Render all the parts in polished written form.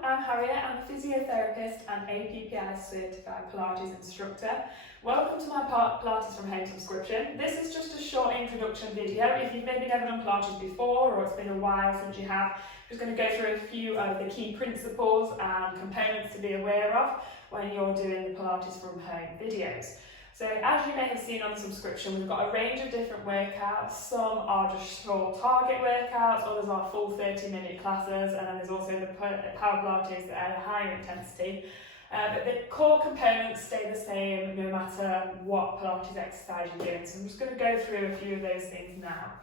I'm Harriet. I'm a physiotherapist and APPI certified Pilates instructor. Welcome to my Pilates from Home subscription. This is just a short introduction video. If you've maybe never done Pilates before or it's been a while since you have, I'm just going to go through a few of the key principles and components to be aware of when you're doing the Pilates from Home videos. So as you may have seen on the subscription, we've got a range of different workouts. Some are just short target workouts, others are full 30-minute classes, and then there's also the power Pilates that are higher intensity. But the core components stay the same no matter what Pilates exercise you're doing. So I'm just going to go through a few of those things now.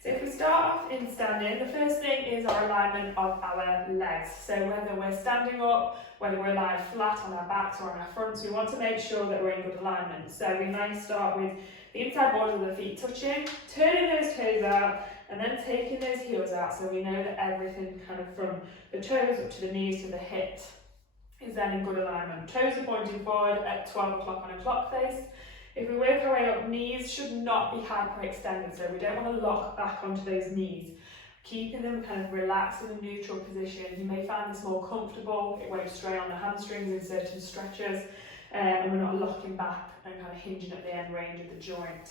So if we start off in standing, the first thing is our alignment of our legs. So whether we're standing up, whether we're lying flat on our backs or on our fronts, we want to make sure that we're in good alignment. So we might start with the inside border of the feet touching, turning those toes out, and then taking those heels out, so we know that everything kind of from the toes up to the knees to the hips is then in good alignment. Toes are pointing forward at 12 o'clock on a clock face. If we work our way up, knees should not be hyperextended, so we don't want to lock back onto those knees. Keeping them kind of relaxed in a neutral position. You may find this more comfortable, it won't stray on the hamstrings in certain stretches, and we're not locking back and kind of hinging at the end range of the joint.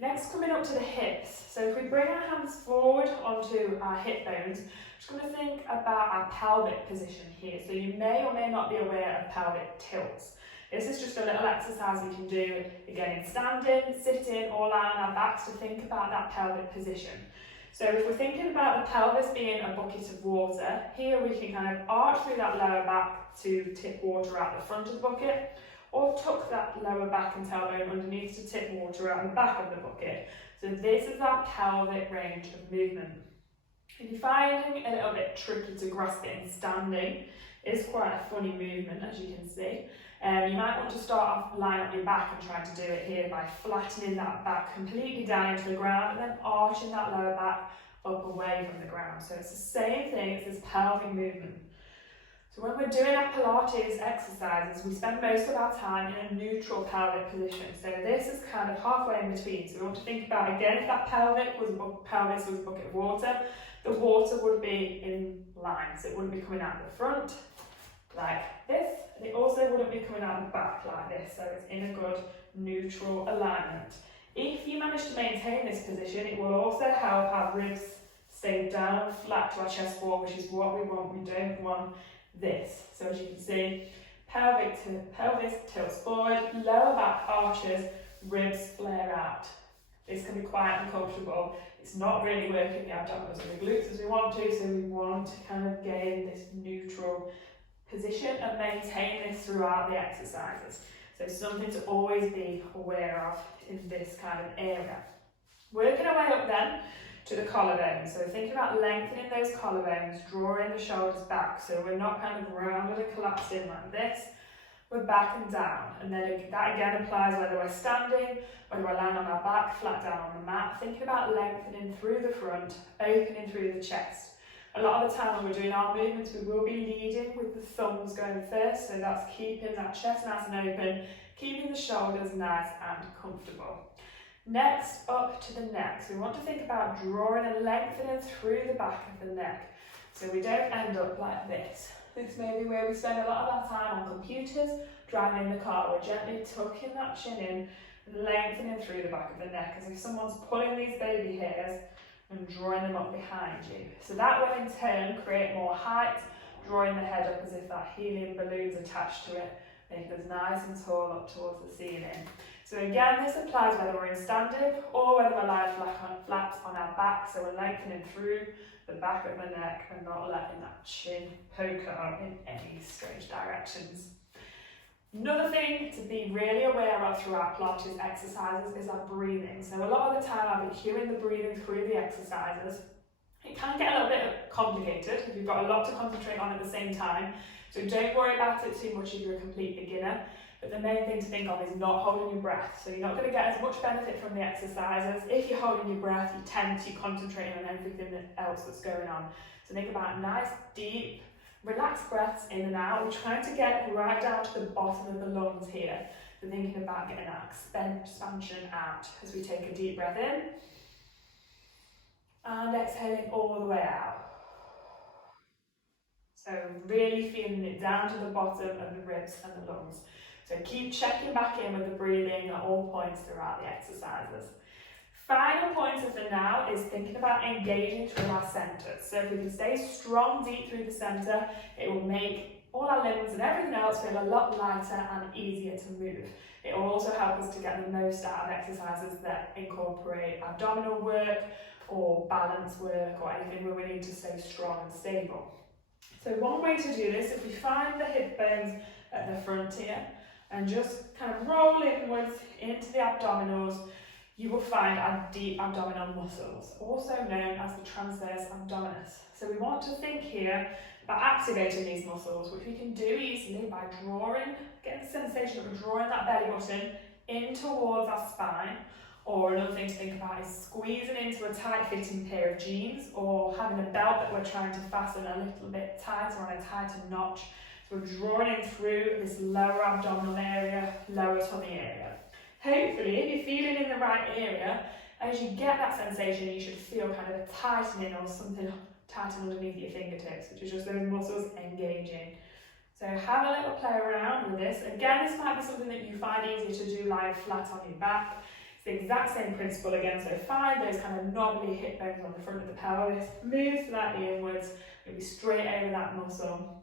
Next, coming up to the hips. So if we bring our hands forward onto our hip bones, just going to think about our pelvic position here. So you may or may not be aware of pelvic tilts. This is just a little exercise we can do, again, in standing, sitting, or lying on our backs to think about that pelvic position. So if we're thinking about the pelvis being a bucket of water, here we can kind of arch through that lower back to tip water out the front of the bucket, or tuck that lower back and tailbone underneath to tip water out the back of the bucket. So this is our pelvic range of movement. If you're finding it a little bit tricky to grasp it in standing, it's quite a funny movement, as you can see. You might want to start off lying on your back and trying to do it here by flattening that back completely down into the ground and then arching that lower back up away from the ground. So it's the same thing, it's this pelvic movement. So when we're doing our Pilates exercises, we spend most of our time in a neutral pelvic position. So this is kind of halfway in between. So we want to think about, again, if that pelvis was a bucket of water, the water would be in line. So it wouldn't be coming out the front like this. And it also wouldn't be coming out the back like this. So it's in a good neutral alignment. If you manage to maintain this position, it will also help our ribs stay down and flat to our chest wall, which is what we want. We don't want this. So as you can see, pelvis tilts forward, lower back arches, ribs flare out. This can be quite uncomfortable. It's not really working the abdominals and the glutes as we want to, so we want to kind of gain this neutral position and maintain this throughout the exercises. So something to always be aware of in this kind of area. Working our way up then to the collarbones. So think about lengthening those collarbones, drawing the shoulders back so we're not kind of rounded and collapsing like this. We're back and down, and then that again applies whether we're standing, whether we're lying on our back, flat down on the mat. Think about lengthening through the front, opening through the chest. A lot of the time when we're doing our movements, we will be leading with the thumbs going first, so that's keeping that chest nice and open, keeping the shoulders nice and comfortable. Next, up to the neck. So we want to think about drawing and lengthening through the back of the neck, so we don't end up like this. This may be where we spend a lot of our time on computers, driving the car. We're gently tucking that chin in and lengthening through the back of the neck, as if someone's pulling these baby hairs and drawing them up behind you. So that will in turn create more height, drawing the head up as if that helium balloon's attached to it, making us nice and tall up towards the ceiling. So again, this applies whether we're in standing or whether we're lying flat on our back, so we're lengthening through the back of the neck and not letting that chin poke out in any strange directions. Another thing to be really aware of throughout Pilates exercises is our breathing. So a lot of the time I'll be cueing the breathing through the exercises. It can get a little bit complicated if you've got a lot to concentrate on at the same time. So don't worry about it too much if you're a complete beginner. But the main thing to think of is not holding your breath. So you're not going to get as much benefit from the exercises. If you're holding your breath, you tend to concentrate on everything else that's going on. So think about nice, deep, relaxed breaths in and out. We're trying to get right down to the bottom of the lungs here. So thinking about getting that expansion out as we take a deep breath in. And exhaling all the way out. So really feeling it down to the bottom of the ribs and the lungs. So keep checking back in with the breathing at all points throughout the exercises. Final pointer for now is thinking about engaging through our centres. So if we can stay strong deep through the centre, it will make all our limbs and everything else feel a lot lighter and easier to move. It will also help us to get the most out of exercises that incorporate abdominal work or balance work or anything where we need to stay strong and stable. So one way to do this, if we find the hip bones at the front here and just kind of roll inwards into the abdominals, you will find our deep abdominal muscles, also known as the transverse abdominis. So we want to think here about activating these muscles, which we can do easily by getting the sensation that we're drawing that belly button in towards our spine. Or another thing to think about is squeezing into a tight fitting pair of jeans, or having a belt that we're trying to fasten a little bit tighter on a tighter notch. So we're drawing in through this lower abdominal area, lower tummy area. Hopefully, if you're feeling in the right area, as you get that sensation, you should feel kind of a tightening or something tighten underneath your fingertips, which is just those muscles engaging. So have a little play around with this. Again, this might be something that you find easier to do lying flat on your back. It's the exact same principle again, so find those kind of knobbly hip bones on the front of the pelvis, move slightly inwards, maybe straight over that muscle.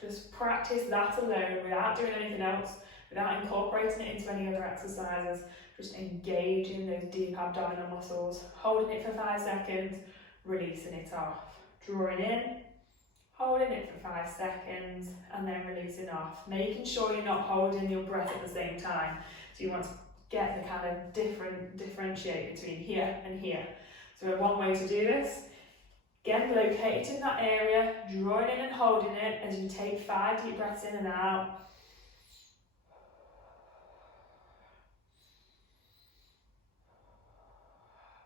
Just practice that alone without doing anything else, without incorporating it into any other exercises, just engaging those deep abdominal muscles, holding it for 5 seconds, releasing it off, drawing in, holding it for 5 seconds, and then releasing off, making sure you're not holding your breath at the same time. So you want to get the kind of differentiate between here and here. So one way to do this, again, locating that area, drawing in and holding it as you take 5 deep breaths in and out.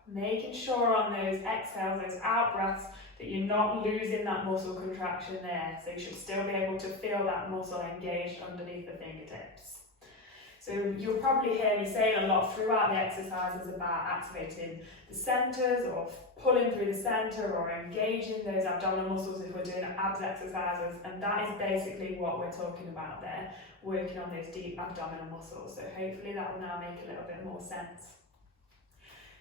Making sure on those exhales, those out breaths, that you're not losing that muscle contraction there. So you should still be able to feel that muscle engaged underneath the fingertips. So you'll probably hear me saying a lot throughout the exercises about activating the centres or pulling through the centre or engaging those abdominal muscles if we're doing abs exercises, and that is basically what we're talking about there, working on those deep abdominal muscles. So hopefully that will now make a little bit more sense.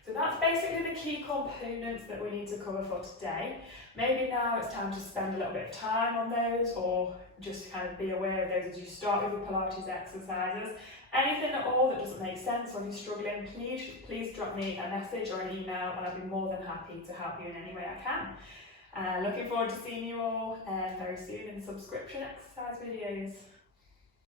So that's basically the key components that we need to cover for today. Maybe now it's time to spend a little bit of time on those, or just kind of be aware of those as you start with your Pilates exercises. Anything at all that doesn't make sense or you're struggling, please drop me a message or an email, and I'll be more than happy to help you in any way I can. Looking forward to seeing you all very soon in subscription exercise videos.